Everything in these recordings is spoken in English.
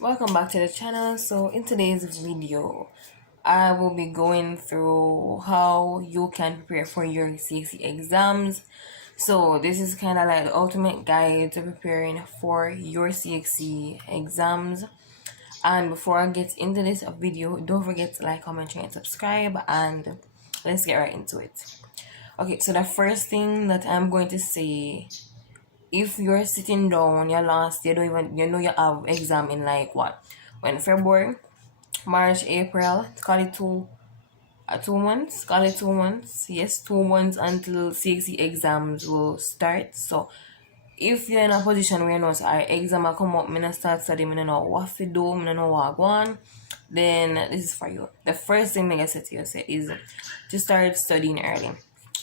Welcome back to the channel. So in today's video I will be going through how you can prepare for your CXC exams. So this is kind of like the ultimate guide to preparing for your CXC exams. And before I get into this video, don't forget to like, comment, share, and subscribe, and let's get right into it. Okay, so the first thing that I'm going to say, if you're sitting down, you're lost, you don't even you have exam in like what, when February, March, April, call it 2 months, call it 2 months, yes, 2 months until CXC exams will start. So if you're in a position where you know so our exam will come up, me not start studying, me not know what to do, me not know what I want, then this is for you. The first thing I say to you is to start studying early.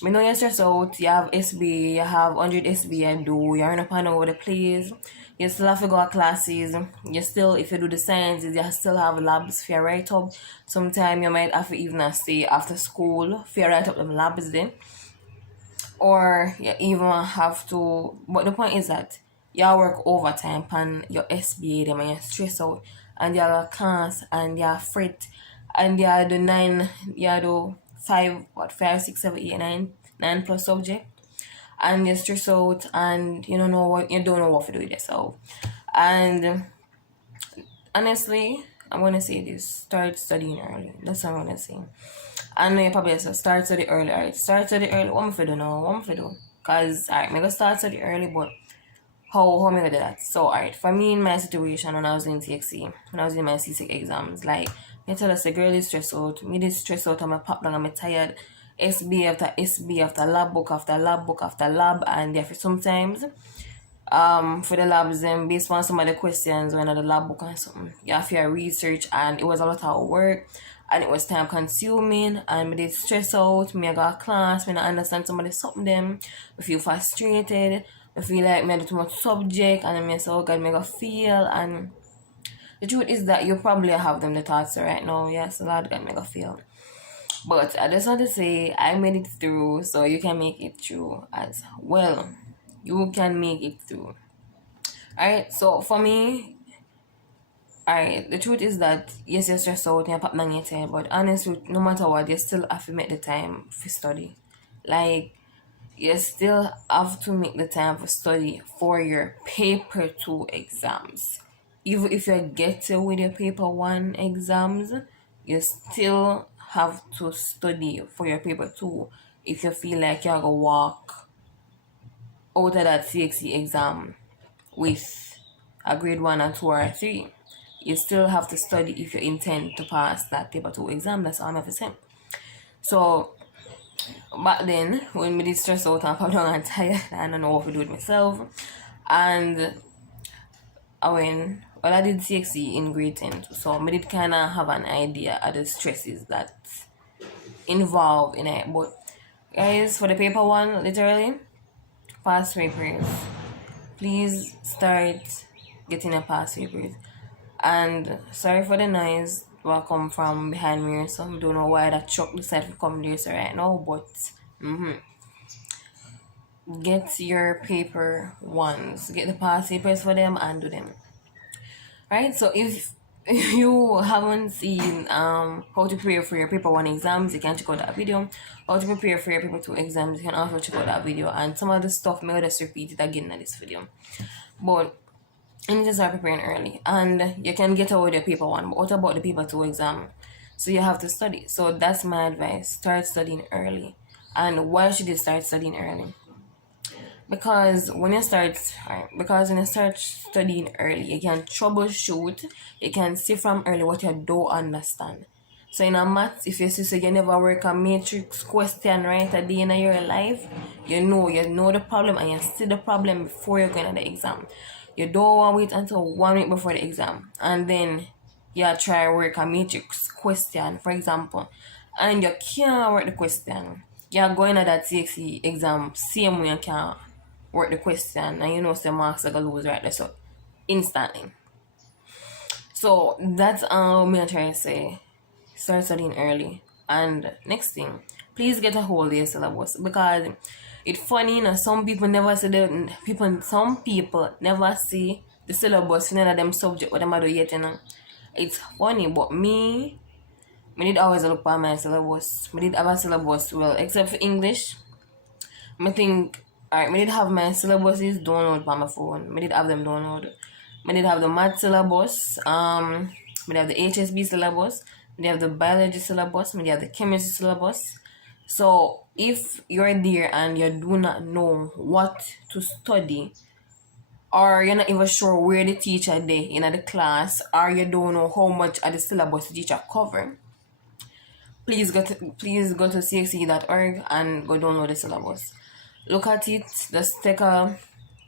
Me know you're stressed out, you have SB, you have 100 SB I do, you're in a pan over the place, you still have to go to classes, you still, if you do the sciences, you still have labs for your write up. Sometimes you might have to even stay after school for your write up them labs then. Or you even have to, but the point is that you work overtime on your SBA them and you stress out and you have a class and you fret and you do nine, you do five, what, five, six, seven, eight, nine plus subject, and you stress out and you don't know what to do with yourself. And honestly, I'm gonna say this: start studying early. That's what I'm gonna say. I know you probably say start study early. Alright, start study early. What am I do now? What am I do? Cause alright, I'm gonna start study early, but how am I gonna do that? So alright, for me in my situation when I was in TXC, when I was in my C6 exams, like I tell us the girl is stressed out, me this stressed out, I'm pop down, I'm tired. SB after SB after lab book after lab book after lab, and therefore sometimes for the labs then based on some of the questions when the lab book and something you have to research, and it was a lot of work and it was time consuming, and me did stress out, me I got class, me not understand some of the something them, I feel frustrated, I feel like me I do too much subject, and then me say oh god me go feel. And the truth is that you probably have them the thoughts right now, yes, Lord God me go feel. But I just want to say I made it through, so you can make it through as well. You can make it through. Alright, so for me, alright, the truth is that yes, you're stressed out and you're popping on your tail, but honestly, no matter what, you still have to make the time for study. Like, you still have to make the time for study for your paper 2 exams. Even if you get to with your paper 1 exams, you still have to study for your paper 2 if you feel like you're gonna walk out of that CXC exam with a grade 1 or 2 or 3. You still have to study if you intend to pass that paper 2 exam. That's all I'm ever saying. So back then when me did stress out and come down and tired and I don't know what to do with myself, and I did CXC in grade 10 too, so I did kind of have an idea of the stresses that involved in it. But guys, for the paper 1, literally past papers, please start getting a past papers. And sorry for the noise what come from behind me, so I don't know why that truck decided to come there so right now, but get your paper 1s, get the past papers for them and do them. Right, so if you haven't seen how to prepare for your paper 1 exams, you can check out that video. How to prepare for your paper 2 exams, you can also check out that video, and some of the stuff may just repeat it again in this video. But you need to start preparing early, and you can get away with your paper 1, but what about the paper 2 exam? So you have to study. So that's my advice: start studying early. And why should you start studying early? Because when you start studying early, you can troubleshoot, you can see from early what you don't understand. So in a maths, if you see so you never work a matrix question right at the end of your life, you know the problem and you see the problem before you're going to the exam. You don't want to wait until 1 week before the exam and then you try to work a matrix question, for example, and you can't work the question. You're going to that CXE exam same way you can't work the question, and you know some marks are gonna lose right there, so instantly. So that's me I try to say: start studying early. And next thing, please get a hold of your syllabus, because it's funny, some people never see the syllabus for none of them subject what them do yet, you know. It's funny, but me did always look for my syllabus. Me did have a syllabus, well, except for English. Me think, alright, me did have my syllabuses download on my phone. Me did have them download. Me did have the math syllabus. Me did have the HSB syllabus. Me did have the biology syllabus. Me did have the chemistry syllabus. So if you're there and you do not know what to study, or you're not even sure where the teacher day in the class, or you don't know how much of the syllabus the teacher cover, please go to cxe.org and go download the syllabus. Look at it, just take a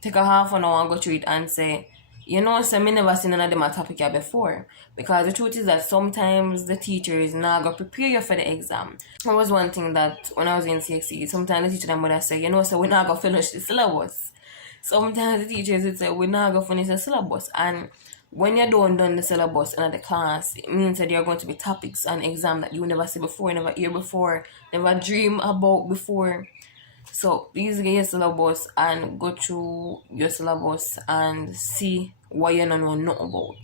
half an hour and go through it and say, you know, so me never seen none of them a topic here before. Because the truth is that sometimes the teacher is not going to prepare you for the exam. That was one thing that when I was in CXE, sometimes the teacher them would say, you know, so we're not going to finish the syllabus. Sometimes the teachers would say, we're not going to finish the syllabus. And when you don't done the syllabus in the class, it means that there are going to be topics and exam that you never see before, never hear before, never dream about before. So please get your syllabus and go through your syllabus and see what you don't know nothing about.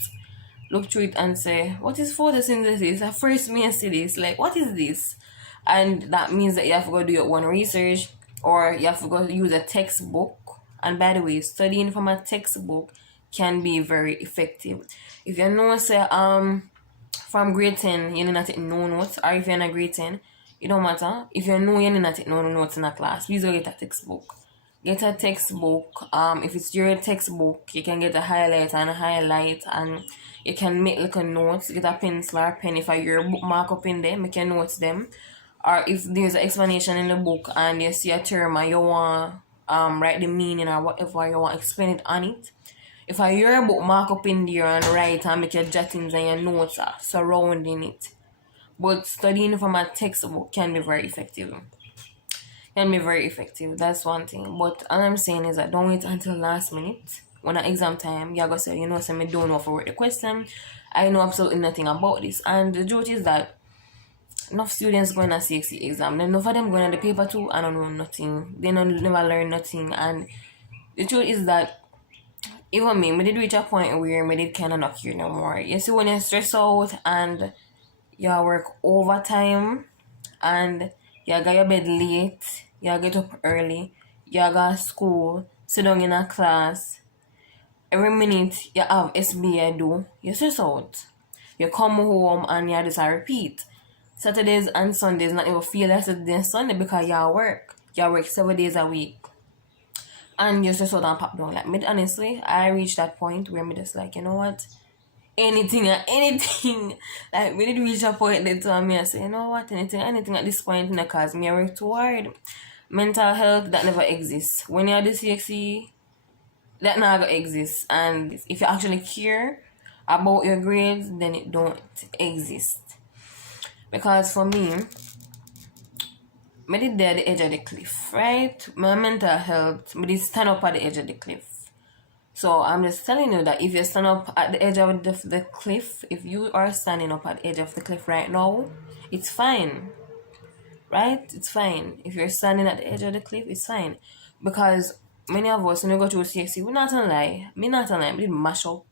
Look through it and say, what is photosynthesis? At first me see this, like what is this? And that means that you have to go do your own research, or you have to go use a textbook. And by the way, studying from a textbook can be very effective. If you know, say, from grade 10, you need not take no notes, or if you're in a grade 10, it don't matter. If you know you need not take no notes in a class, please go get a textbook. Get a textbook. If it's your textbook, you can get a highlight, and you can make little notes. Get a pencil or pen if I your bookmark up in there, make your notes them. Or if there's an explanation in the book and you see a term and you want write the meaning or whatever you want explain it on it. If I your bookmark up in there and write and make your jottings and your notes surrounding it. But studying from a textbook can be very effective. That's one thing. But all I'm saying is that don't wait until last minute. When at exam time, you're going to say, you know, so I don't know if I write the question. I know absolutely nothing about this. And the truth is that enough students going to CXC exam. Then enough of them going to the paper too. I don't know nothing. They don't never learn nothing. And the truth is that even me did reach a point where me did kind of not care no more. You see, when you're stressed out and you work overtime and you got your bed late, you get up early, you go to school, sit down in a class, every minute you have SBI do, you stress out. You come home and you just repeat. Saturdays and Sundays not even feel like Saturday and Sunday because you work. You work 7 days a week. And you stress out and pop down. Like, me, honestly, I reached that point where me just like, you know what? Anything. Like, we did reach a point that told me, I say, you know what? Anything at this point, because me I work too hard. Mental health, that never exists. When you're the CXE, that never exists. And if you actually care about your grades, then it don't exist. Because for me did there at the edge of the cliff, right? My mental health, me did stand up at the edge of the cliff. So I'm just telling you that if you stand up at the edge of the cliff, if you are standing up at the edge of the cliff right now, it's fine. Right? It's fine. If you're standing at the edge of the cliff, it's fine. Because many of us, when we go through CXC, we're not gonna lie. Me did mash up.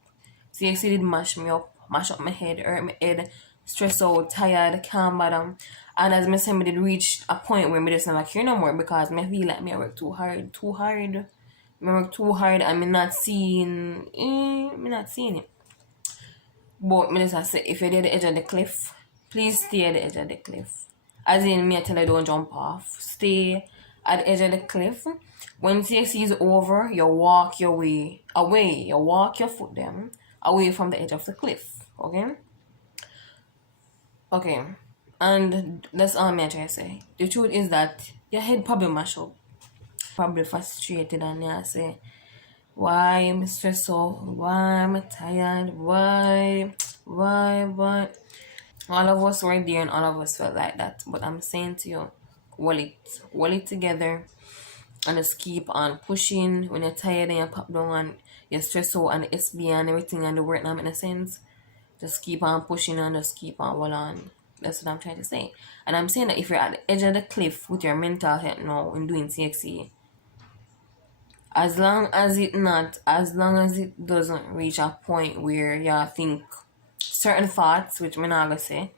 CXC did mash me up, mash up my head, hurt my head, stressed out, tired, calm bottom. And as I said, me did reach a point where me just never care no more because me feel like me I work too hard. Me work too hard and me not seeing it. But me just say, if you're at the edge of the cliff, please stay at the edge of the cliff. As in, me I tell you don't jump off. Stay at the edge of the cliff. When CXC is over, you walk your way away. You walk your foot them away from the edge of the cliff. Okay? And that's all I'm trying to say. The truth is that your head probably mash up. Probably frustrated and you say, why am I stressed out? Why am I tired? Why? All of us were there and all of us felt like that. But I'm saying to you, hold it together and just keep on pushing. When you're tired and you pop down and you're stressed out and the SB and everything and the work not making sense, just keep on pushing and just keep on hold on. That's what I'm trying to say. And I'm saying that if you're at the edge of the cliff with your mental health now in doing CXE, as long as it doesn't reach a point where you think certain thoughts, which me not gonna say,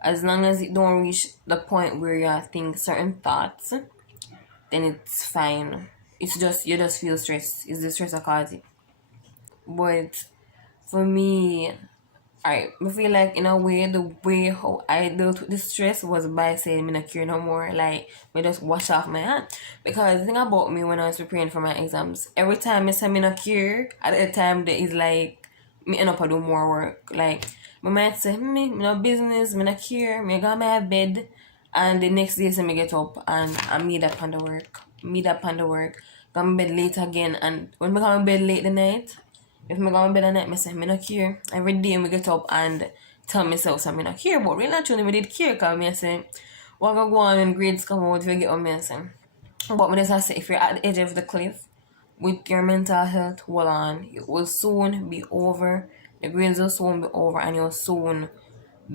as long as it don't reach the point where you think certain thoughts, then it's fine. It's just you just feel stressed. It's the stress that causes it. But for me, I feel like in a way the way how I dealt with the stress was by saying me not care no more. Like me just wash off my hand. Because the thing about me when I was preparing for my exams, every time I say me not care, at the time there is like me end up do more work. Like me might say me no business, me not care, me go my bed, and the next day say me get up and I meet up on the work. Meet up on the work. Go to bed late again, and when me go to bed late the night, if me go to bed at night, I say, me not care. Every day I get up and tell myself, so me not care. But really, actually, me did care because me say, what go on when grades come out, if you get on me, I say. But me just say, if you're at the edge of the cliff with your mental health, hold on. It will soon be over. The grades will soon be over and you'll soon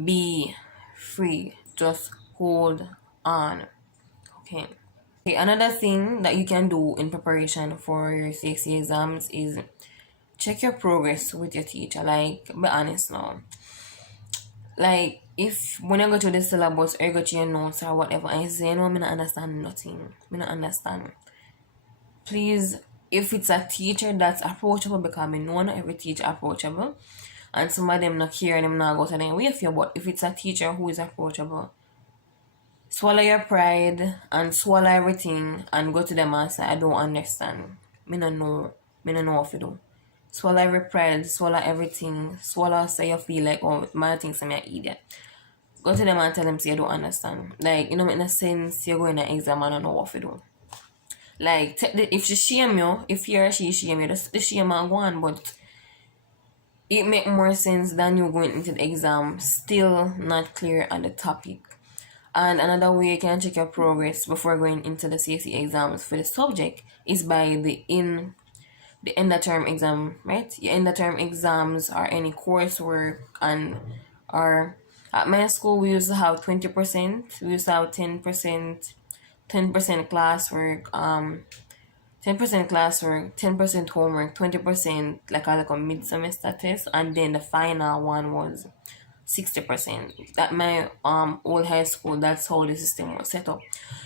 be free. Just hold on. Okay. Okay, another thing that you can do in preparation for your CXC exams is check your progress with your teacher. Like, be honest now. Like, if when you go to the syllabus or you go to your notes or whatever, and you say, you know, I don't understand nothing. I don't understand. Please, if it's a teacher that's approachable, because I know not every teacher approachable, and some of them not care and them not go to them way for you, but if it's a teacher who is approachable, swallow your pride and swallow everything and go to them and say, I don't understand. Me don't know. Me don't know what to do. Swallow every pride, swallow everything, swallow so you feel like, oh, my things I'm an idiot. Go to them and tell them, say, you don't understand. Like, you know, in a sense, you're going to exam and don't know what to do. Like, if she shame you, if he or she shame you, just the shame and go on, but it make more sense than you going into the exam still not clear on the topic. And another way you can check your progress before going into the CSE exams for the subject is by the end of term exam, right? Your end of term exams or any coursework and or at my school we used to have 20%, we used to have 10%, 10% classwork, 10% classwork, 10% homework, 20% like a mid semester test, and then the final one was 60%. At my old high school, that's how the system was set up.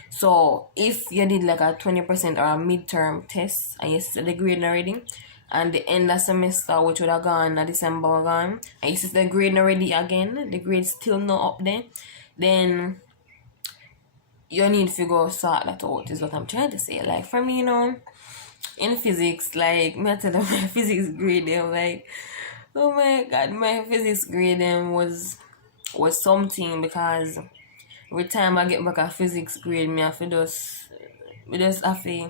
So if you did like a 20% or a midterm test and you see the grade already, and the end of semester which would have gone December gone, and you see the grade already again, the grade still not up there, then you need to go sort that out is what I'm trying to say. Like for me, you know, in physics, like me I tell them my physics grade them like, oh my god, my physics grade them was something, because every time I get back a physics grade, me have to just have to.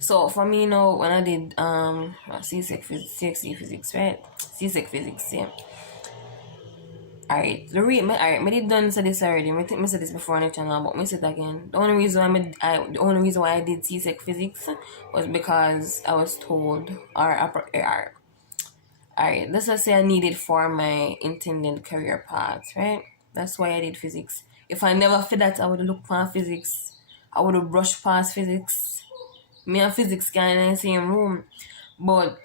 So for me now, when I did C-Sec physics, right? C-Sec physics, yeah. Alright, me did done say this already. I think I said this before on the channel, but me say it again. The only reason why I did C-Sec physics was because I was told, alright, let's just say I need it for my intended career path, right? That's why I did physics. If I never feel that, I would have looked for physics. I would have brushed past physics. Me and physics kind of in the same room. But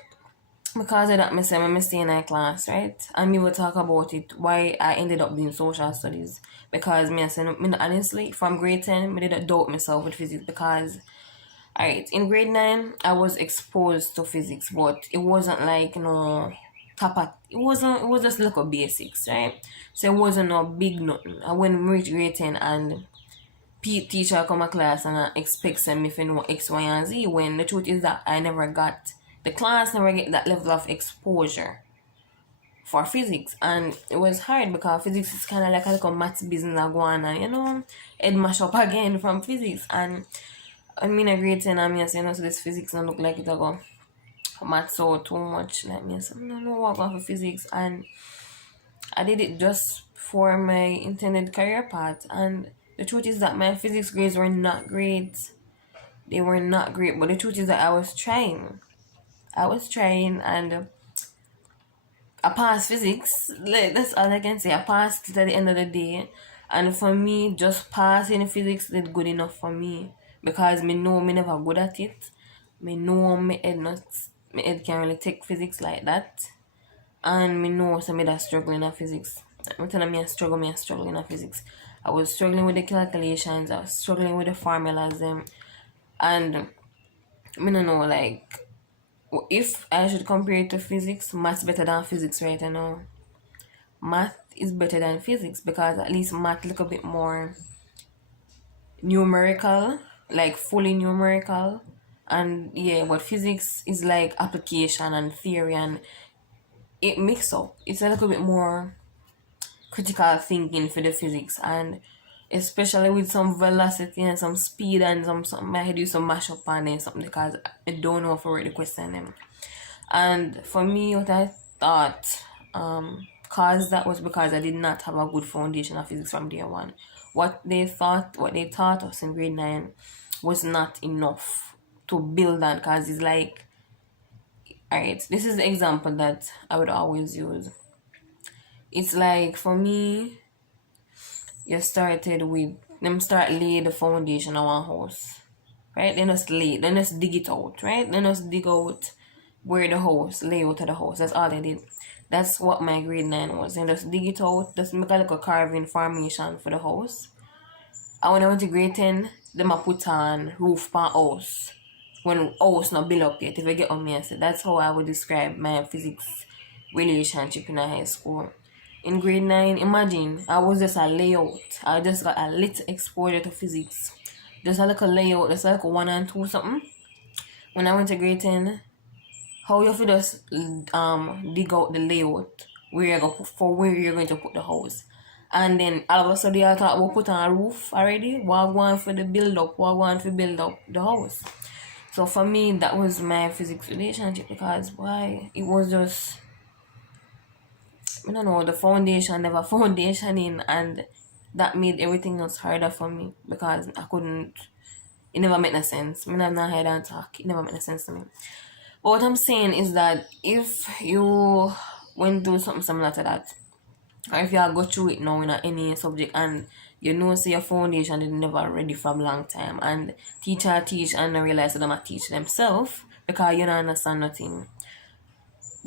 because of that, I say I stay in that class, right? And me will talk about it, why I ended up doing social studies. Because me, I say, honestly, from grade 10, I didn't doubt myself with physics because alright, in grade 9, I was exposed to physics, but it wasn't like, you know, it was just little basics, right? So it wasn't no big nothing. I went reach grade 10 and teacher come to class and I expect them if you know X, Y, and Z, when the truth is that the class never get that level of exposure for physics, and it was hard because physics is kind of like a little maths business I go on, and you know, it mash up again from physics. And I mean, a grade 10, and me say, no, so this physics don't look like it go maths out too much. Like me, I said, no, what about for physics? And I did it just for my intended career path. And the truth is that my physics grades were not great. They were not great, but the truth is that I was trying. And I passed physics. Like, that's all I can say. I passed it at the end of the day. And for me, just passing physics did good enough for me. Because me know me never good at it. me know my head can't really take physics like that. And me know some me that struggling in physics. I'm telling me I struggle in physics. I was struggling with the calculations, I was struggling with the formulas them, and I don't know, like, if I should compare it to physics, math's better than physics right now. Math is better than physics because at least math look a bit more numerical, like fully numerical. And yeah, but physics is like application and theory, and it mix up. It's a little bit more critical thinking for the physics, and especially with some velocity and some speed and some I do some mash up on it something because I don't know if I read the question them. And for me, what I thought, cause that was because I did not have a good foundation of physics from day one. What they taught us in grade 9 was not enough to build on, because it's like, alright, this is the example that I would always use. It's like, for me, you started with them start lay the foundation of one house, right? Then just dig it out, right? Then just dig out where the house, layout of the house. That's all they did. That's what my grade 9 was. And just dig it out, just make a little carving formation for the house. And when I went to grade 10, them I put on roof pan house. When house not built up yet, if I get on me, I said that's how I would describe my physics relationship in a high school. In grade 9, imagine, I was just a layout. I just got a little exposure to physics. Just a little layout, just a little 1 and 2 something. When I went to grade 10, how you feel just dig out the layout where you're going to put the house. And then all of a sudden you thought about put on a roof already. What want for the build up, what want to build up the house. So for me, that was my physics relationship, because why it was just, I don't know, the foundation never foundation in, and that made everything else harder for me because I couldn't. It never made no sense. Me not head and talk. It never made no sense to me. But what I'm saying is that if you went through something similar to that, or if you are go through it now in any subject, and you know say your foundation is never ready for a long time, and teacher teach and not realize that they might teach themselves because you don't understand nothing,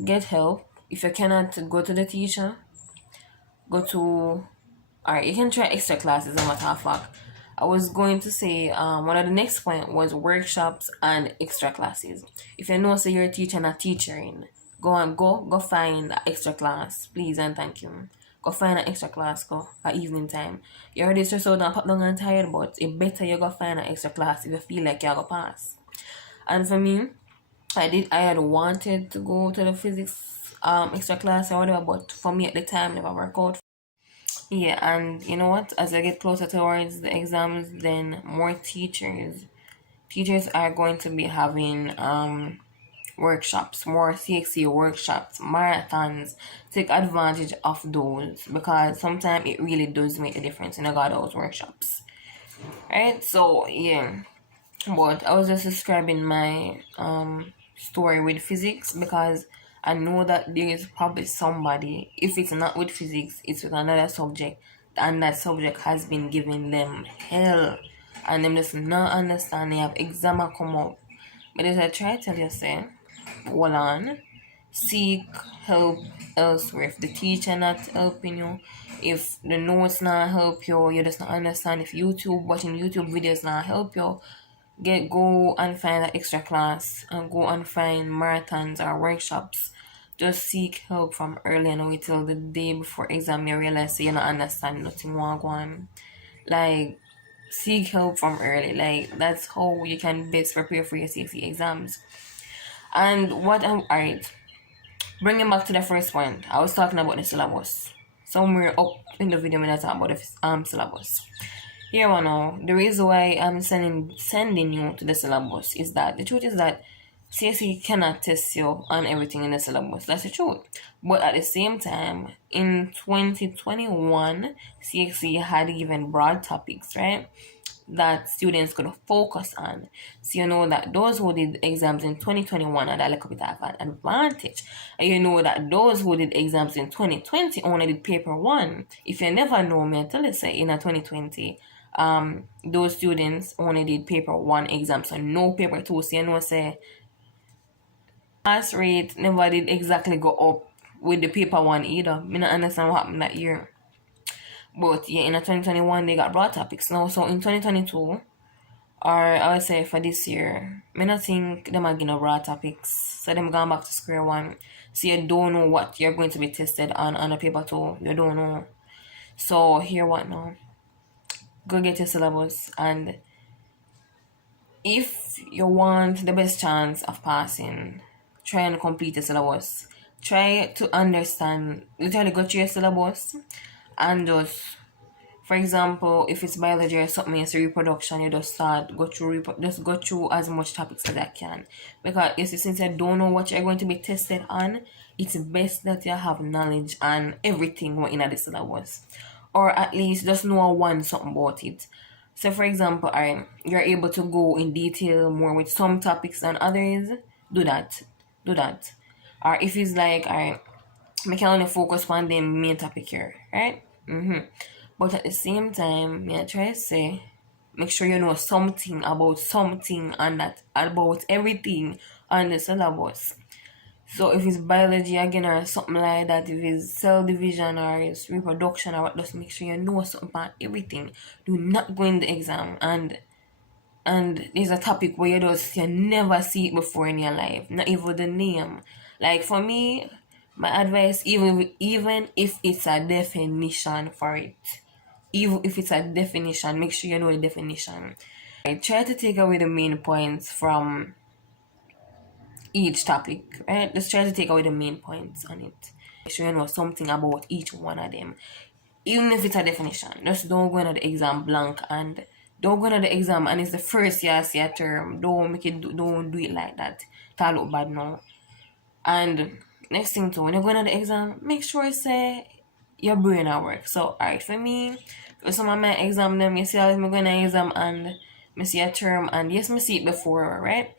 get help. If you cannot go to the teacher, go to, or you can try extra classes. As a matter of fact, I was going to say one of the next point was workshops and extra classes. If you know say you're a teacher and a teachering, go find an extra class, please and thank you. Go find an extra class, go at evening time. You already stressed out and pop down and tired, but it better you go find an extra class if you feel like you're gonna pass. And for me, I had wanted to go to the physics extra class or whatever, but for me at the time never worked out. Yeah, and you know what? As I get closer towards the exams, then more teachers are going to be having workshops, more CXC workshops, marathons. Take advantage of those, because sometimes it really does make a difference in a got those workshops. Right? So yeah. But I was just describing my story with physics because I know that there is probably somebody, if it's not with physics, it's with another subject, and that subject has been giving them hell, and them just not understand. They have exam come up. But as I try to tell you, say, hold on, seek help elsewhere. If the teacher not helping you, if the notes not help you, you just not understand. If watching YouTube videos not help you, go and find an extra class and go and find marathons or workshops. Just seek help from early and wait till the day before exam. You realize you don't understand nothing going on. Like, seek help from early. Like, that's how you can best prepare for your CFE exams. And what I'm alright, bringing back to the first point, I was talking about the syllabus. Somewhere up in the video when I talk about the syllabus. Here one now, the reason why I'm sending you to the syllabus is that the truth is that CSE cannot test you on everything in the syllabus. That's the truth. But at the same time, in 2021, CXE had given broad topics, right, that students could focus on. So you know that those who did exams in 2021 had a little bit of an advantage. And you know that those who did exams in 2020 only did paper 1. If you never know me, I tell you say in a 2020, those students only did paper 1 exam, so no paper 2. So say pass rate never did exactly go up with the paper 1 either. Me not understand what happened that year. But yeah, in 2021 they got raw topics now. So in 2022, or I would say for this year, me not think them are getting raw topics. So them going back to square one. So you don't know what you're going to be tested on a paper 2. You don't know. So here what now? Go get your syllabus, and if you want the best chance of passing, try and complete the syllabus. Try to understand, literally go through your syllabus and just, for example, if it's biology or something, it's reproduction, you just just go through as much topics as I can. Because you see, since I don't know what you're going to be tested on, it's best that you have knowledge on everything in the syllabus. Or at least just know one something about it. So for example, you're able to go in detail more with some topics than others, do that. Do that. Or if it's like, I can only focus on the main topic here, right? But at the same time, I try to say, make sure you know something and that about everything on the syllabus. So if it's biology again or something like that, if it's cell division or it's reproduction or what, just make sure you know something about everything. Do not go in the exam and there's a topic where you never see it before in your life, not even the name. Like for me, my advice, even if it's a definition for it, even if it's a definition, make sure you know the definition. Right? Try to take away the main points from each topic, right? Just try to take away the main points on it. Make sure you know something about each one of them. Even if it's a definition, just don't go into the exam blank and don't go into the exam and it's the first year see a term. Don't do it like that. That look bad now. And next thing too, when you're going to the exam, make sure you say your brain at work. So alright, for me, for some of my exam them, you see how I'm going to exam and me see a term and yes, me see it before, right?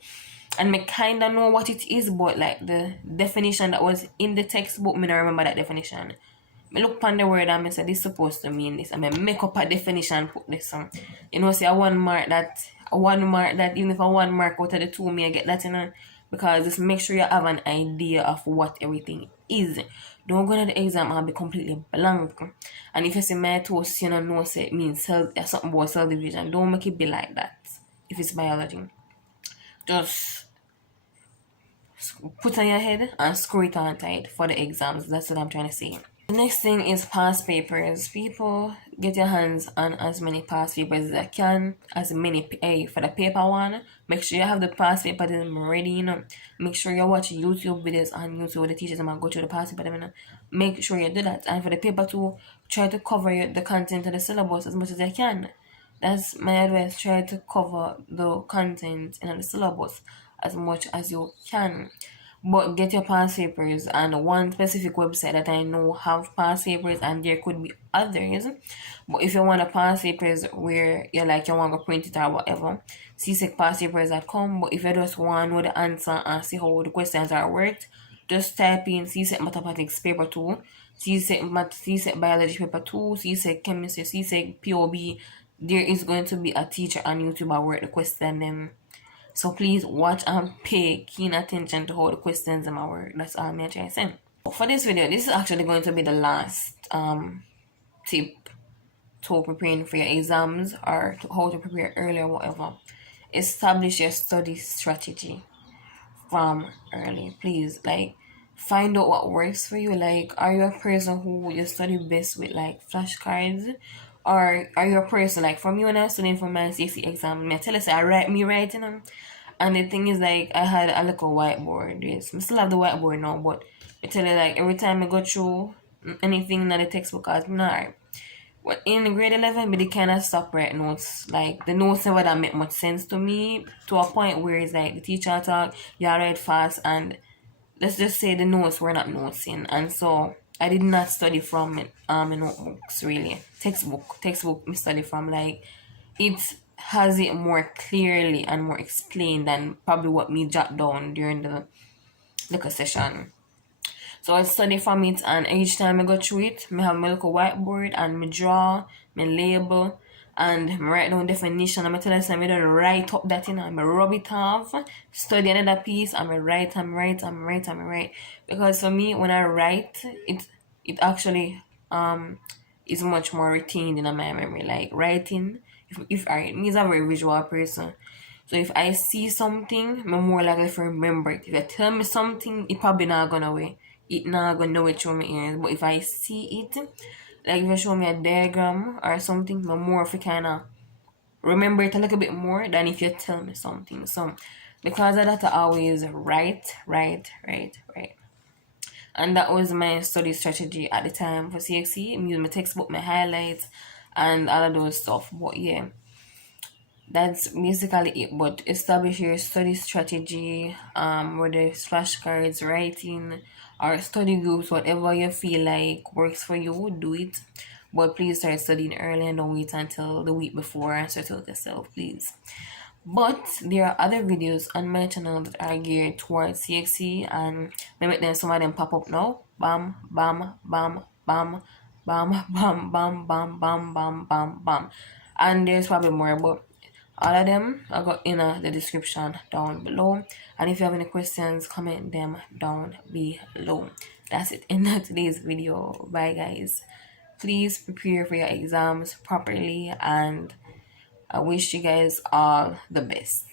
And me kinda know what it is, but like the definition that was in the textbook, me don't remember that definition. Me look upon the word and me say this supposed to mean this, and me make up a definition, put this on. Say a 1 mark that even if a 1 mark out of the 2, me I get that because just make sure you have an idea of what everything is. Don't go to the exam and be completely blank. And if you say mitosis, know say it means something about cell division. Don't make it be like that. If it's biology, just put on your head and screw it on tight for the exams. That's what I'm trying to say. The next thing is past papers. People, get your hands on as many past papers as you can, as many for the paper 1. Make sure you have the past paper ready, Make sure you watch YouTube videos on YouTube. The teachers might go through the past paper, Make sure you do that. And for the paper 2, try to cover the content of the syllabus as much as you can. That's my advice. Try to cover the content in the syllabus as much as you can. But get your past papers, and one specific website that I know have past papers, and there could be others. But if you want a past papers where you want to print it or whatever, csecpastpapers.com. But if you just want to know the answer and see how the questions are worked, just type in CSEC Mathematics paper 2, CSEC Biology paper 2, CSEC Chemistry, CSEC POB. There is going to be a teacher on YouTube that work the question them. So please watch and pay keen attention to how the questions in my work. That's all I'm trying to say. For this video, this is actually going to be the last tip to preparing for your exams or to how to prepare earlier or whatever. Establish your study strategy from early. Please, find out what works for you. Are you a person who you study best with flashcards? Or are you a person for me when I was studying for my CC exam, I tell you, I write, And the thing is, I had a little whiteboard. Yes, I still have the whiteboard now, but I tell you, every time I go through anything in the textbook, I was not. But in grade 11, but they kind of stop write notes. The notes never that make much sense to me, to a point where it's the teacher talk, you write fast, and let's just say the notes were not noting. And so I did not study from notebooks, really. Textbook me study from. It has it more clearly and more explained than probably what me jot down during the liquor session. So I study from it, and each time I go through it, I have my little whiteboard and me draw, me label, and I write down definition. I'm tell us I'm gonna write up that I'm rub it off, study another piece, I'm write. Because for me when I write it actually is much more retained in my memory. Like writing, if I means I'm a very visual person. So if I see something, I'm more likely to remember it. If you tell me something, it probably not gonna away. It not gonna know it through my ears. But if I see it, like if you show me a diagram or something, I'm more of a kinda remember it a little bit more than if you tell me something. So because of that I always write. And that was my study strategy at the time for CXC. I use my textbook, my highlights, and all of those stuff. But yeah, that's basically it. But establish your study strategy, whether it's flashcards, writing, or study groups, whatever you feel like works for you, do it. But please start studying early and don't wait until the week before and start with yourself, please. But there are other videos on my channel that are geared towards CXC, and maybe then some of them pop up now. Bam, bam, bam, bam, bam, bam, bam, bam, bam, bam, bam, bam. And there's probably more, but all of them I got in the description down below. And if you have any questions, comment them down below. That's it in today's video. Bye guys. Please prepare for your exams properly, and I wish you guys all the best.